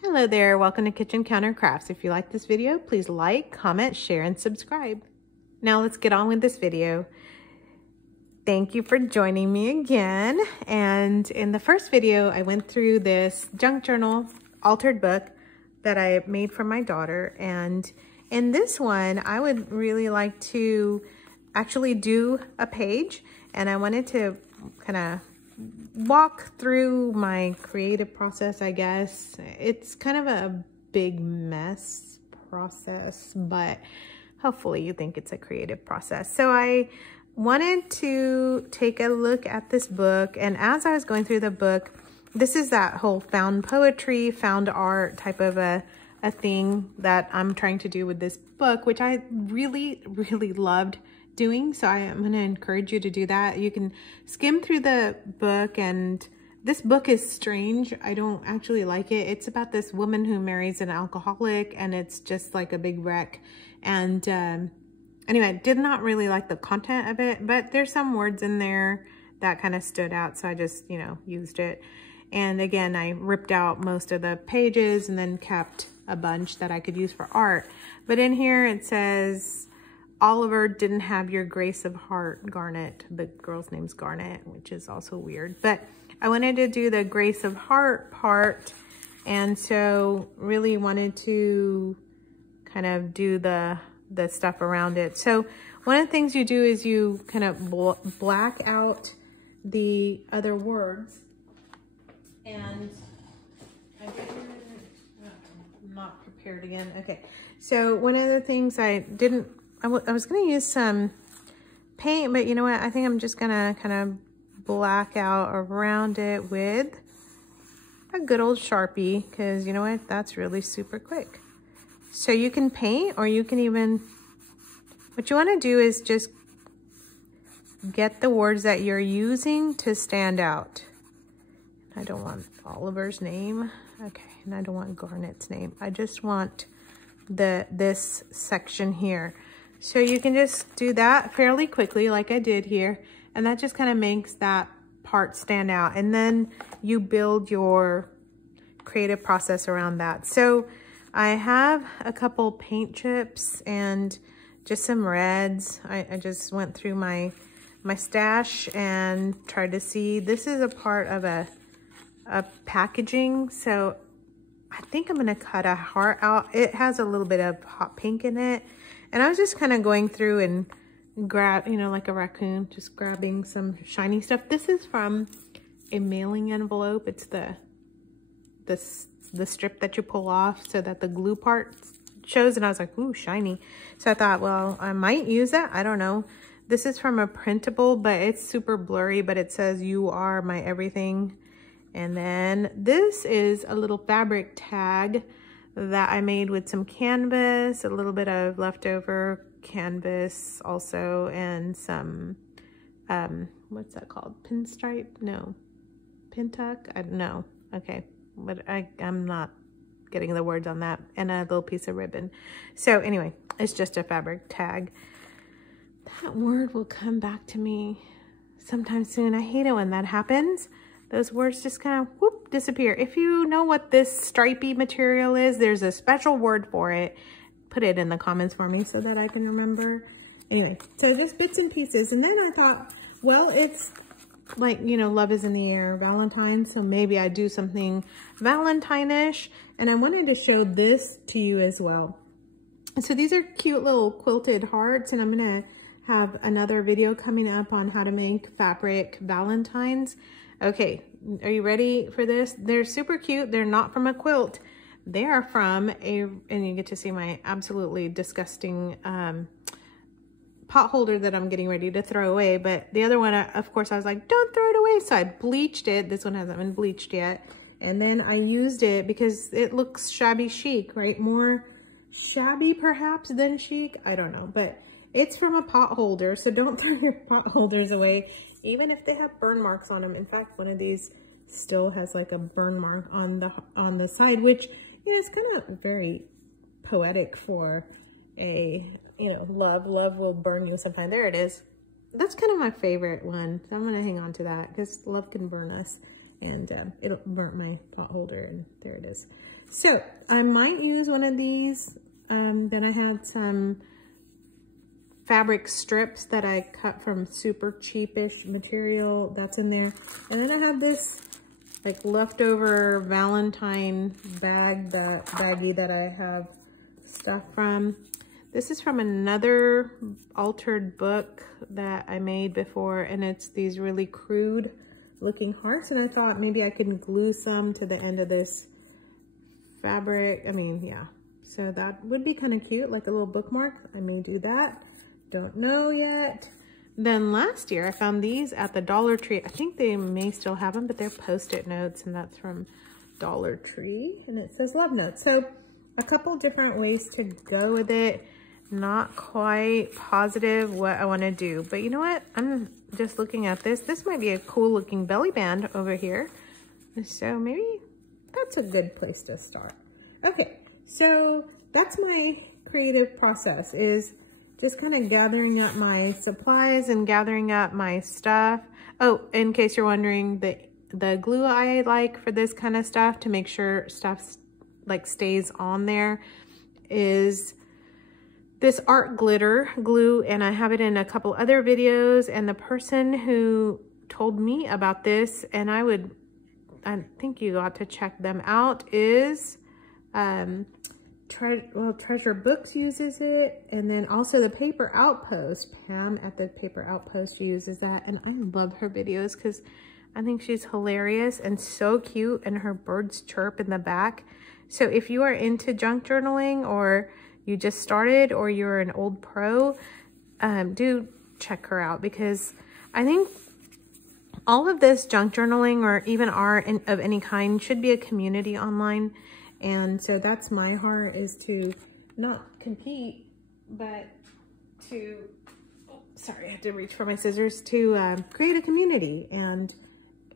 Hello there, welcome to Kitchen Counter Crafts. If you like this video, please like, comment, share, and subscribe. Now let's get on with this video. Thank you for joining me again. And in the first video, I went through this junk journal altered book that I made for my daughter. And in this one, I would really like to actually do a page, and I wanted to kind of walk through my creative process, I guess. It's kind of a big mess process, but hopefully you think it's a creative process. So I wanted to take a look at this book, and as I was going through the book, this is that whole found poetry, found art type of a thing that I'm trying to do with this book, which I really loved doing. So I am going to encourage you to do that. You can skim through the book, and this book is strange. I don't actually like it. It's about this woman who marries an alcoholic, and it's just like a big wreck. And anyway, I did not really like the content of it, but there's some words in there that kind of stood out. So I just, used it. And again, I ripped out most of the pages and then kept a bunch that I could use for art. But in here it says, Oliver didn't have your grace of heart, Garnet. The girl's name's Garnet, which is also weird. But I wanted to do the grace of heart part, and so really wanted to kind of do the stuff around it. So one of the things you do is you kind of black out the other words. And I'm not prepared again. Okay, so one of the things I was going to use some paint, but you know what? I think I'm just going to kind of black out around it with a good old Sharpie, because you know what? That's really super quick. So you can paint, or you can even, what you want to do is just get the words that you're using to stand out. I don't want Oliver's name. Okay, and I don't want Garnet's name. I just want this section here. So you can just do that fairly quickly like I did here, and that just kind of makes that part stand out, and then you build your creative process around that. So I have a couple paint chips and just some reds. I just went through my stash and tried to see. This is a part of a packaging, so I think I'm gonna cut a heart out. It has a little bit of hot pink in it, and I was just kind of going through and grab, like a raccoon, just grabbing some shiny stuff. This is from a mailing envelope. It's the strip that you pull off so that the glue part shows, and I was like, ooh, shiny. So I thought, well, I might use that. I don't know. This is from a printable, but it's super blurry, but it says, "You are my everything." And then this is a little fabric tag that I made with some canvas, a little bit of leftover canvas also, and some, what's that called? Pinstripe? No. Pintuck? I don't know. Okay. But I'm not getting the words on that. And a little piece of ribbon. So anyway, it's just a fabric tag. That word will come back to me sometime soon. I hate it when that happens. Those words just kind of whoop, disappear. If you know what this stripy material is, there's a special word for it. Put it in the comments for me so that I can remember. Anyway, so just bits and pieces. And then I thought, well, it's like, love is in the air, Valentine. So maybe I do something Valentine-ish. And I wanted to show this to you as well. And so these are cute little quilted hearts, and I'm going to have another video coming up on how to make fabric Valentines. Okay, are you ready for this? They're super cute. They're not from a quilt. They are from and you get to see my absolutely disgusting pot holder that I'm getting ready to throw away. But the other one, of course, I was like, don't throw it away. So I bleached it. This one hasn't been bleached yet. And then I used it because it looks shabby chic, right? More shabby perhaps than chic. I don't know, but it's from a pot holder. So don't throw your pot holders away, even if they have burn marks on them. In fact, one of these still has like a burn mark on the side, which, it's kind of very poetic for a, love will burn you sometime. There it is. That's kind of my favorite one. So I'm going to hang on to that because love can burn us. and it'll burn my pot holder, and there it is. So I might use one of these. Then I had some fabric strips that I cut from super cheapish material that's in there. And then I have this like leftover Valentine baggie that I have stuff from. This is from another altered book that I made before, and it's these really crude looking hearts, and I thought maybe I could glue some to the end of this fabric. I mean, yeah, so that would be kind of cute, like a little bookmark. I may do that, don't know yet. Then last year I found these at the Dollar Tree. I think they may still have them, but they're Post-it notes, and that's from Dollar Tree, and it says love notes. So a couple different ways to go with it. Not quite positive what I want to do, but you know what? I'm just looking at this. This might be a cool looking belly band over here. So maybe that's a good place to start. Okay, so that's my creative process, is just kind of gathering up my supplies and gathering up my stuff. Oh, in case you're wondering, the glue I like for this kind of stuff to make sure stuff like stays on there is this art glitter glue, and I have it in a couple other videos. And the person who told me about this, and I think you ought to check them out, is Treasure Books uses it, and then also the Paper Outpost. Pam at the Paper Outpost uses that, and I love her videos because I think she's hilarious and so cute, and her birds chirp in the back. So if you are into junk journaling, or you just started, or you're an old pro, do check her out, because I think all of this junk journaling, or even art of any kind, should be a community online. And so that's my heart, is to not compete, but to, oh, sorry, I had to reach for my scissors, to create a community. And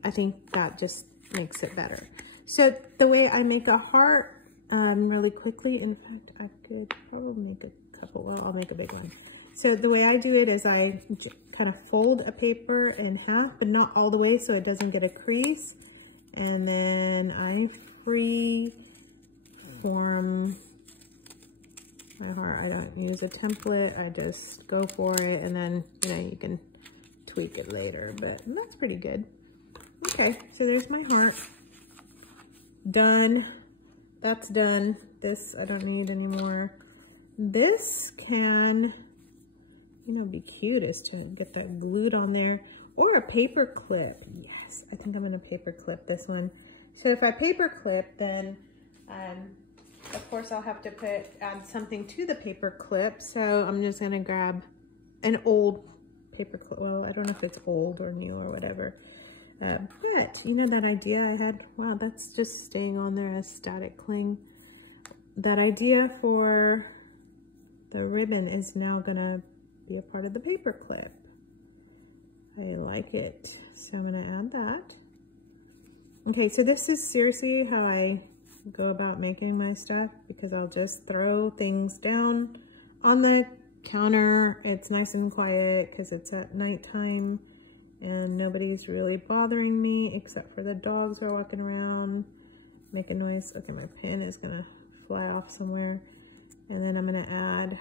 I think that just makes it better. So the way I make a heart, really quickly, in fact, I could probably make a couple, well, I'll make a big one. So the way I do it is I kind of fold a paper in half, but not all the way so it doesn't get a crease. And then I free form my heart. I don't use a template, I just go for it, and then, you know, you can tweak it later, but that's pretty good. Okay, so there's my heart. Done. That's done. This I don't need anymore. This can, you know, be cute, is to get that glued on there, or a paper clip. Yes, I think I'm gonna paper clip this one. So if I paper clip, then of course I'll have to add something to the paper clip. So I'm just gonna grab an old paper clip. Well, I don't know if it's old or new or whatever. But you know, that idea I had, wow, that's just staying on there as static cling. That idea for the ribbon is now gonna be a part of the paper clip. I like it, so I'm gonna add that. Okay, so this is seriously how I go about making my stuff, because I'll just throw things down on the counter. It's nice and quiet because it's at nighttime and nobody's really bothering me except for the dogs are walking around making noise. Okay, my pen is gonna fly off somewhere. And then I'm gonna add,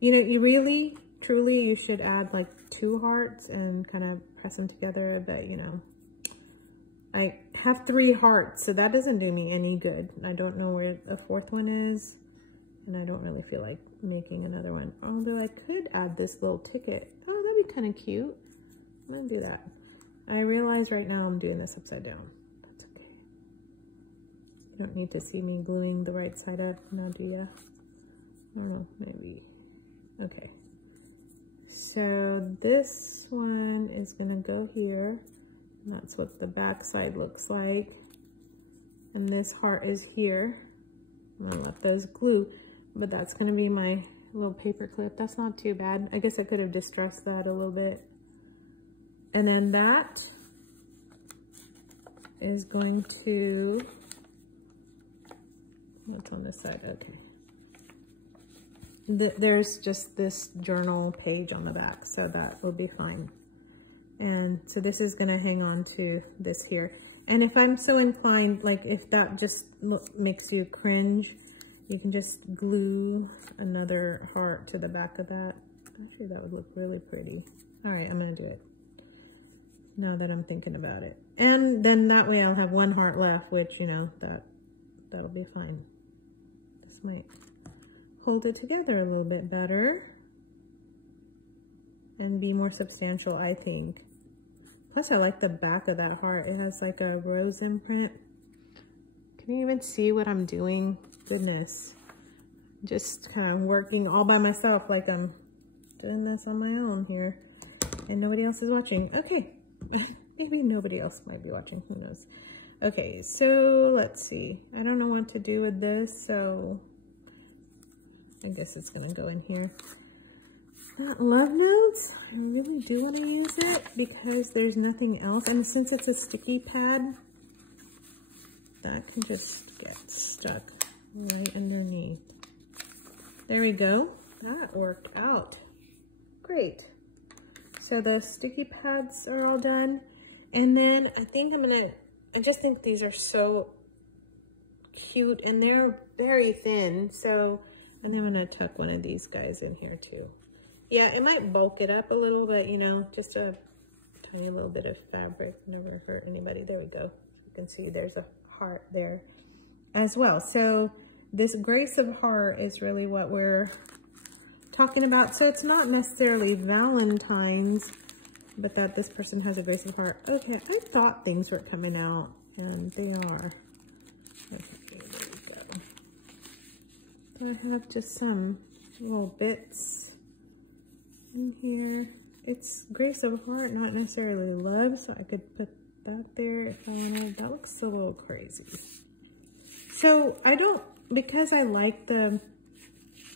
you know, you really, truly, you should add like 2 hearts and kind of press them together. But you know, I have 3 hearts, so that doesn't do me any good. I don't know where the 4th one is, and I don't really feel like making another one. Although I could add this little ticket. Oh, that'd be kind of cute. I'm gonna do that. I realize right now I'm doing this upside down. That's okay. You don't need to see me gluing the right side up now, do ya? I don't know, maybe. Okay. So this one is gonna go here. And that's what the back side looks like. And this heart is here. I'm gonna let those glue, but that's gonna be my little paper clip. That's not too bad. I guess I could have distressed that a little bit. And then that is going to, that's on this side, okay. There's just this journal page on the back, so that will be fine. And so this is gonna hang on to this here. And if I'm so inclined, like if that just makes you cringe, you can just glue another heart to the back of that. Actually, that would look really pretty. All right, I'm gonna do it now that I'm thinking about it. And then that way I'll have one heart left, which, you know, that'll be fine. This might hold it together a little bit better and be more substantial, I think. Plus, I like the back of that heart. It has like a rose imprint. Can you even see what I'm doing? Goodness. Just kind of working all by myself, like I'm doing this on my own here and nobody else is watching. Okay, maybe nobody else might be watching, who knows. Okay, so let's see. I don't know what to do with this, so I guess it's gonna go in here. That love notes, I really do want to use it because there's nothing else. And since it's a sticky pad, that can just get stuck right underneath. There we go. That worked out. Great. So the sticky pads are all done. And then I think I just think these are so cute and they're very thin. So, and then I'm gonna tuck one of these guys in here too. Yeah, it might bulk it up a little, but you know, just a tiny little bit of fabric never hurt anybody. There we go. You can see there's a heart there as well. So this grace of heart is really what we're talking about. So it's not necessarily Valentine's, but that this person has a grace of heart. Okay, I thought things were coming out, and they are. Okay, there we go. So I have just some little bits in here. It's grace of heart, not necessarily love, so I could put that there if I wanted. That looks a little crazy. So I don't, because I like the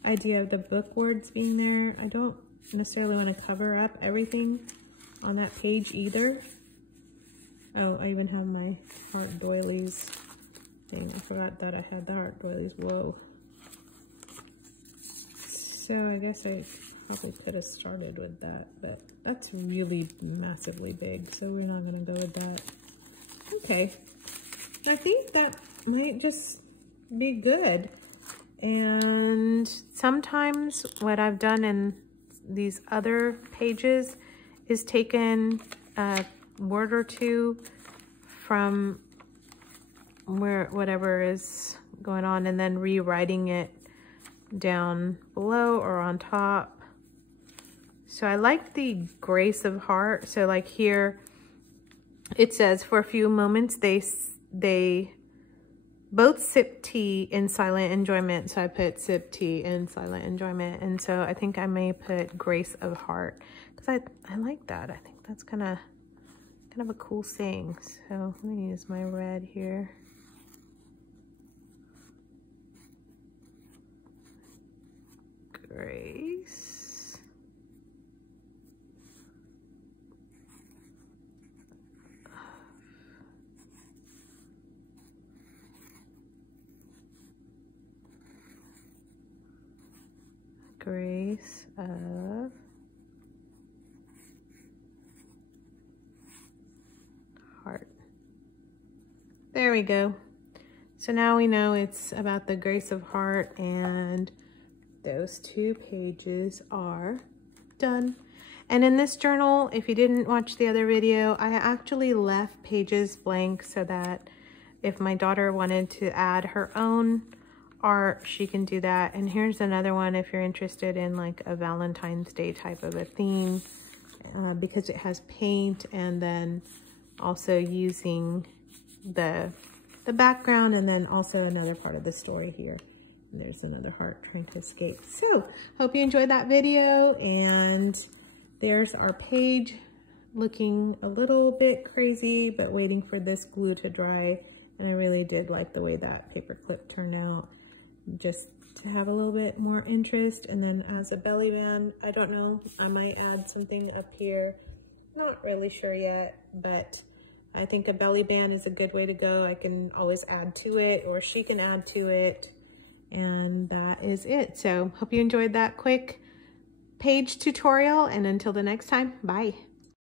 idea of the book words being there, I don't necessarily want to cover up everything on that page either. Oh, I even have my heart doilies thing. I forgot that I had the heart doilies. Whoa. So I guess I probably could have started with that, but that's really massively big, so we're not gonna go with that. Okay, I think that might just be good. And sometimes what I've done in these other pages is taken a word or two from whatever is going on and then rewriting it down below or on top. So I like the grace of heart. So like here, it says, for a few moments, they both sip tea in silent enjoyment. So I put sip tea in silent enjoyment. And so I think I may put grace of heart because I like that. I think that's kind of a cool saying. So let me use my red here. Grace. Grace of heart. There we go. So now we know it's about the grace of heart, and those 2 pages are done. And in this journal, if you didn't watch the other video, I actually left pages blank so that if my daughter wanted to add her own art, she can do that. And here's another one if you're interested in like a Valentine's Day type of a theme, because it has paint and then also using the background and then also another part of the story here. And there's another heart trying to escape. So hope you enjoyed that video, and there's our page looking a little bit crazy but waiting for this glue to dry. And I really did like the way that paper clip turned out, just to have a little bit more interest. And then as a belly band, I don't know, I might add something up here. Not really sure yet, but I think a belly band is a good way to go. I can always add to it, or she can add to it. And that is it. So hope you enjoyed that quick page tutorial, and until the next time, bye.